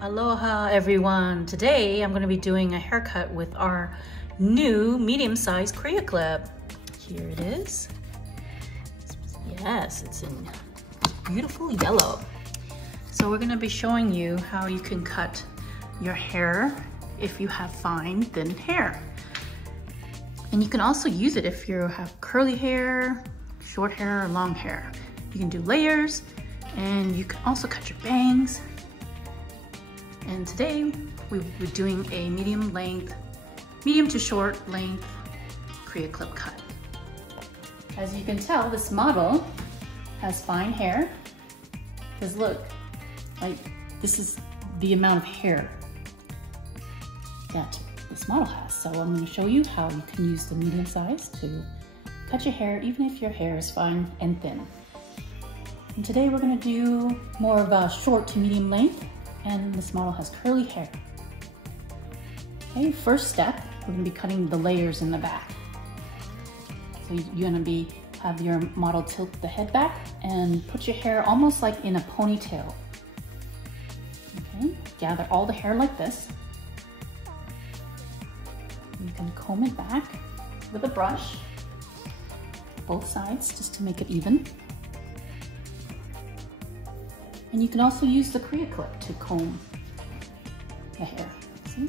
Aloha everyone! Today I'm going to be doing a haircut with our new medium-sized CreaClip. Here it is. Yes, it's in beautiful yellow. So we're going to be showing you how you can cut your hair if you have fine, thin hair. And you can also use it if you have curly hair, short hair, or long hair. You can do layers, and you can also cut your bangs. And today we're doing a medium to short length CreaClip cut. As you can tell, this model has fine hair. Because look, this is the amount of hair that this model has. So I'm going to show you how you can use the medium size to cut your hair, even if your hair is fine and thin. And today we're going to do more of a short to medium length. And this model has curly hair. Okay, first step, we're going to be cutting the layers in the back. So you're going to have your model tilt the head back and put your hair almost like in a ponytail. Okay, gather all the hair like this. You can comb it back with a brush, both sides, just to make it even. And you can also use the CreaClip to comb the hair. See?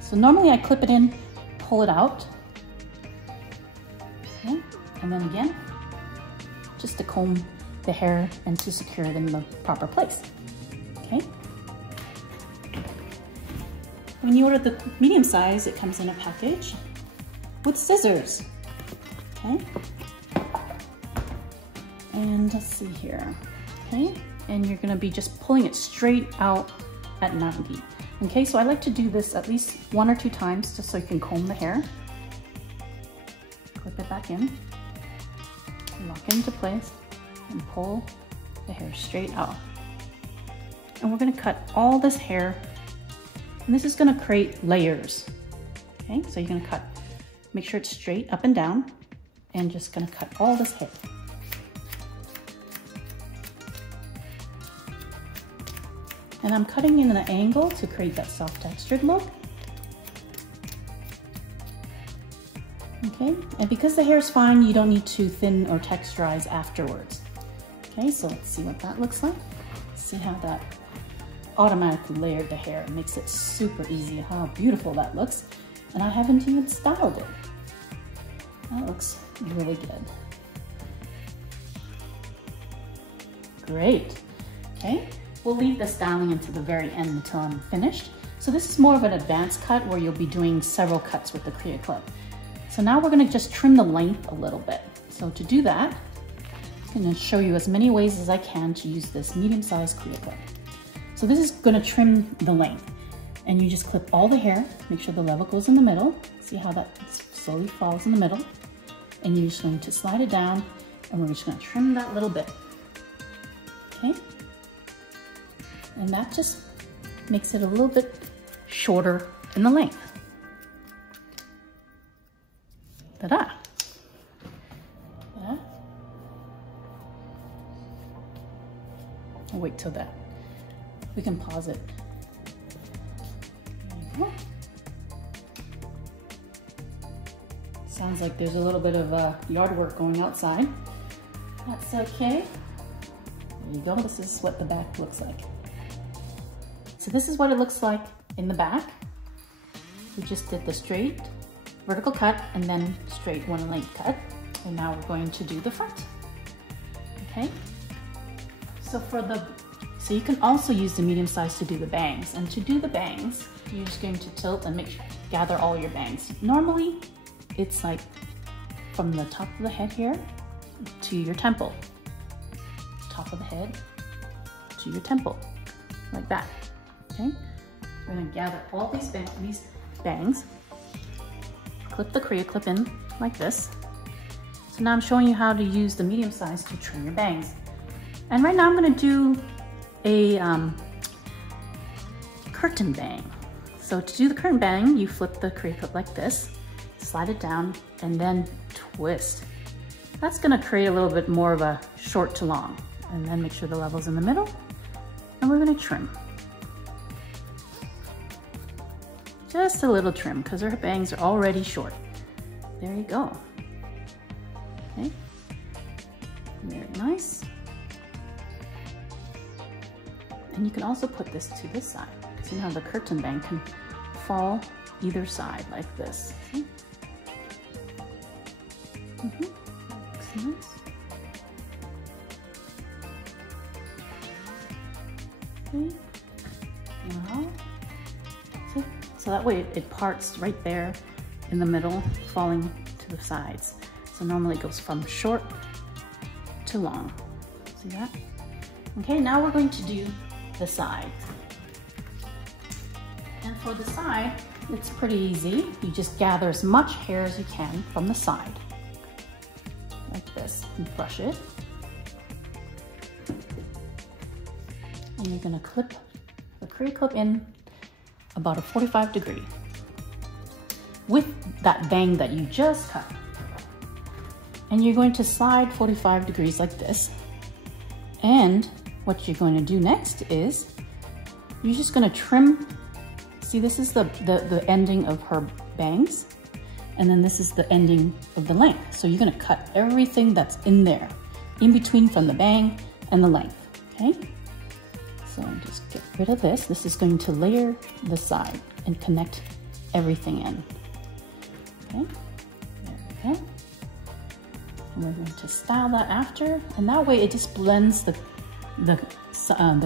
So normally I clip it in, pull it out, okay? And then again, just to comb the hair and to secure it in the proper place, okay? When you order the medium size, it comes in a package with scissors, okay? And let's see here, okay? And you're gonna be just pulling it straight out at 90. Okay, so I like to do this at least 1 or 2 times just so you can comb the hair. Clip it back in, lock it into place, and pull the hair straight out. And we're gonna cut all this hair, and this is gonna create layers. Okay, so you're gonna make sure it's straight up and down, and just gonna cut all this hair. And I'm cutting in an angle to create that soft textured look. Okay, and because the hair is fine, you don't need to thin or texturize afterwards. Okay, so let's see what that looks like. See how that automatically layered the hair. It makes it super easy. How beautiful that looks. And I haven't even styled it. That looks really good. Great, okay. We'll leave the styling until the very end until I'm finished. So this is more of an advanced cut where you'll be doing several cuts with the CreaClip. So now we're gonna just trim the length a little bit. So to do that, I'm gonna show you as many ways as I can to use this medium-sized CreaClip. So this is gonna trim the length. And you just clip all the hair, make sure the level goes in the middle. See how that slowly falls in the middle. And you're just going to slide it down, and we're just gonna trim that little bit, okay? And that just makes it a little bit shorter in the length. Ta-da! Yeah. I'll wait till that. We can pause it. There you go. Sounds like there's a little bit of yard work going outside. That's okay. There you go. This is what the back looks like. So this is what it looks like in the back. We just did the straight vertical cut and then straight one length cut. And now we're going to do the front. Okay. So you can also use the medium size to do the bangs. And to do the bangs, you're just going to tilt and gather all your bangs. Normally, it's like from the top of the head here to your temple. Top of the head to your temple, like that. Okay, we're gonna gather all these bangs, clip the CreaClip in like this. So now I'm showing you how to use the medium size to trim your bangs. And right now I'm gonna do a curtain bang. So to do the curtain bang, you flip the CreaClip like this, slide it down, and then twist. That's gonna create a little bit more of a short to long. And then make sure the level's in the middle, and we're gonna trim. Just a little trim because her bangs are already short. There you go. Okay, very nice. And you can also put this to this side because you know how the curtain bang can fall either side like this. See? Looks nice. Okay. Now, see? So that way it parts right there in the middle, falling to the sides. So normally it goes from short to long. See that? Okay, now we're going to do the sides. And for the side, it's pretty easy. You just gather as much hair as you can from the side. Like this, and brush it. And you're gonna clip the CreaClip in about a 45 degree with that bang that you just cut. And you're going to slide 45 degrees like this. And what you're going to do next is you're just going to trim. See, this is the ending of her bangs, and then this is the ending of the length. So you're going to cut everything that's in there, in between from the bang and the length, okay? So just get rid of this. This is going to layer the side and connect everything in. Okay, there we go. And we're going to style that after, and that way it just blends the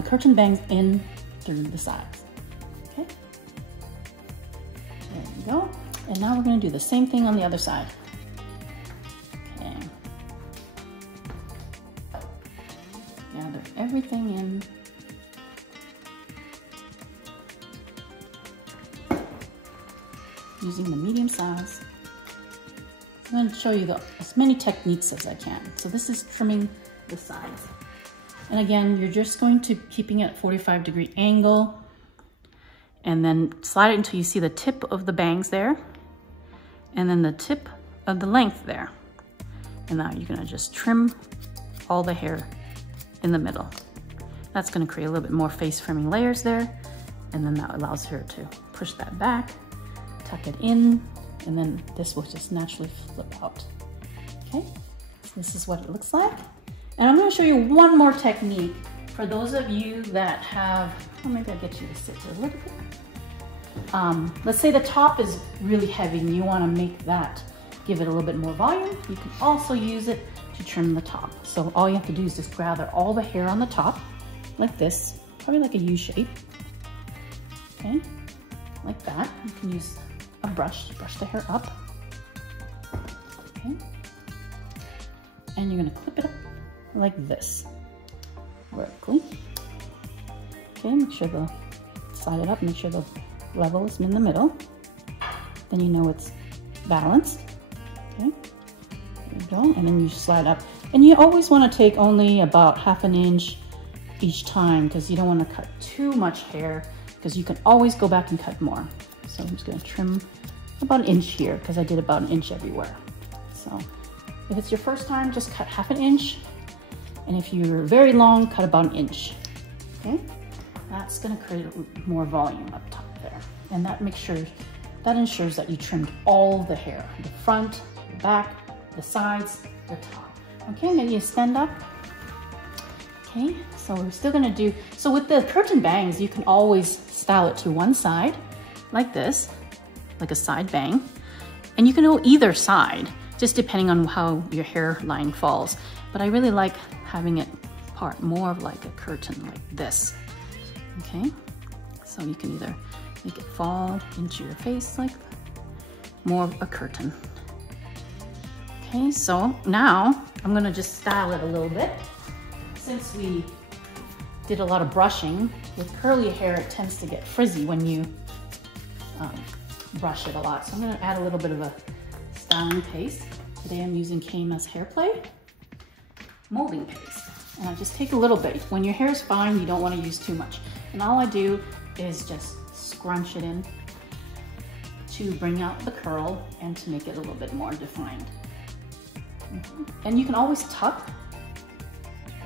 curtain bangs in through the sides. Okay, there we go. And now we're going to do the same thing on the other side. Okay, gather everything in. Using the medium size. I'm going to show you as many techniques as I can. So this is trimming the sides. And again, you're just going to keeping it at 45 degree angle and then slide it until you see the tip of the bangs there and then the tip of the length there. And now you're going to just trim all the hair in the middle. That's going to create a little bit more face framing layers there, and then that allows her to push that back, tuck it in, and then this will just naturally flip out. Okay, so this is what it looks like. And I'm going to show you one more technique for those of you that have, well, maybe I'll get you to sit there a little bit. Let's say the top is really heavy and you want to make that, give it a little bit more volume. You can also use it to trim the top. So all you have to do is just gather all the hair on the top like this, probably like a U shape. Okay, like that. You can use a brush to brush the hair up. Okay, and you're going to clip it up like this, vertically. Okay, make sure the side it up, make sure the level is in the middle. Then you know it's balanced. Okay, there you go, and then you slide up. And you always want to take only about ½ an inch each time because you don't want to cut too much hair because you can always go back and cut more. So I'm just going to trim about 1 inch here because I did about 1 inch everywhere. So if it's your first time, just cut ½ an inch. And if you're very long, cut about 1 inch. Okay, that's going to create more volume up top there. And that ensures that you trimmed all the hair, the front, the back, the sides, the top. Okay, maybe you stand up. Okay, so we're still going to do, so with the curtain bangs, you can always style it to one side like this, like a side bang. And you can go either side, just depending on how your hairline falls. But I really like having it part more of like a curtain like this. Okay, so you can either make it fall into your face like more of a curtain. Okay, so now I'm gonna just style it a little bit. Since we did a lot of brushing, with curly hair it tends to get frizzy when you brush it a lot. So I'm gonna add a little bit of a styling paste. Today I'm using KMS Hair Play molding paste. And I just take a little bit. When your hair is fine, you don't want to use too much. And all I do is just scrunch it in to bring out the curl and to make it a little bit more defined. And you can always tuck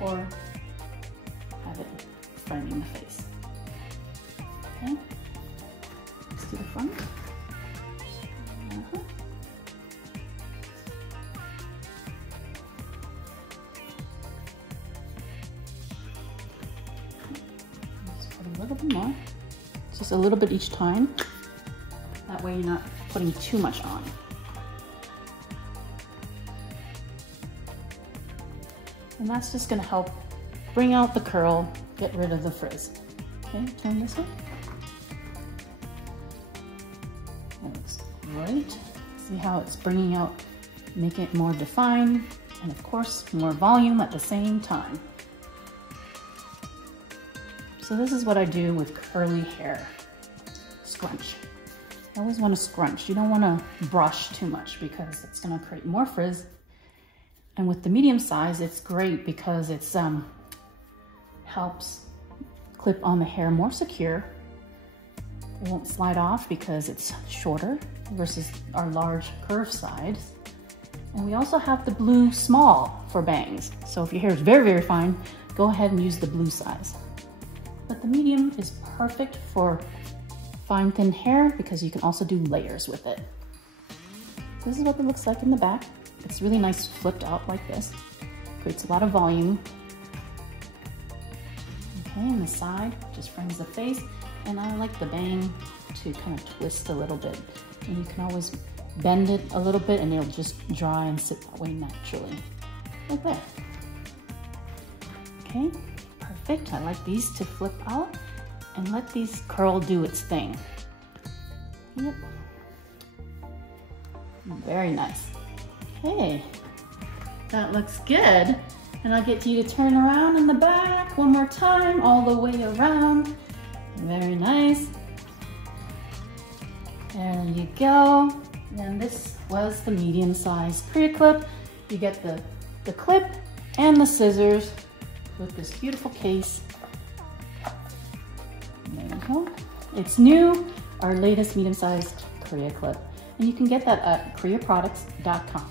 or have it framing the face. Okay, let's do the front. little bit more. Just a little bit each time. That way you're not putting too much on. And that's just gonna help bring out the curl, get rid of the frizz. Okay, turn this way. That looks great. See how it's bringing out, making it more defined, and of course, more volume at the same time. So this is what I do with curly hair. Scrunch. I always want to scrunch. You don't want to brush too much because it's going to create more frizz. And with the medium size, it's great because it's helps clip on the hair more secure. It won't slide off because it's shorter versus our large curved sides. And we also have the blue small for bangs. So if your hair is very, very fine, go ahead and use the blue size. But the medium is perfect for fine, thin hair because you can also do layers with it. This is what it looks like in the back. It's really nice flipped out like this. Creates a lot of volume. Okay, and the side just frames the face. And I like the bang to kind of twist a little bit. And you can always bend it a little bit and it'll just dry and sit that way naturally. Like that. Okay, perfect. I like these to flip out and let these curl do its thing. Yep. Very nice. Okay, that looks good. And I'll get you to turn around in the back one more time, all the way around. Very nice. There you go. And this was the medium size CreaClip. You get the clip and the scissors with this beautiful case. There you go. It's new, our latest medium sized CreaClip. And you can get that at creaproducts.com.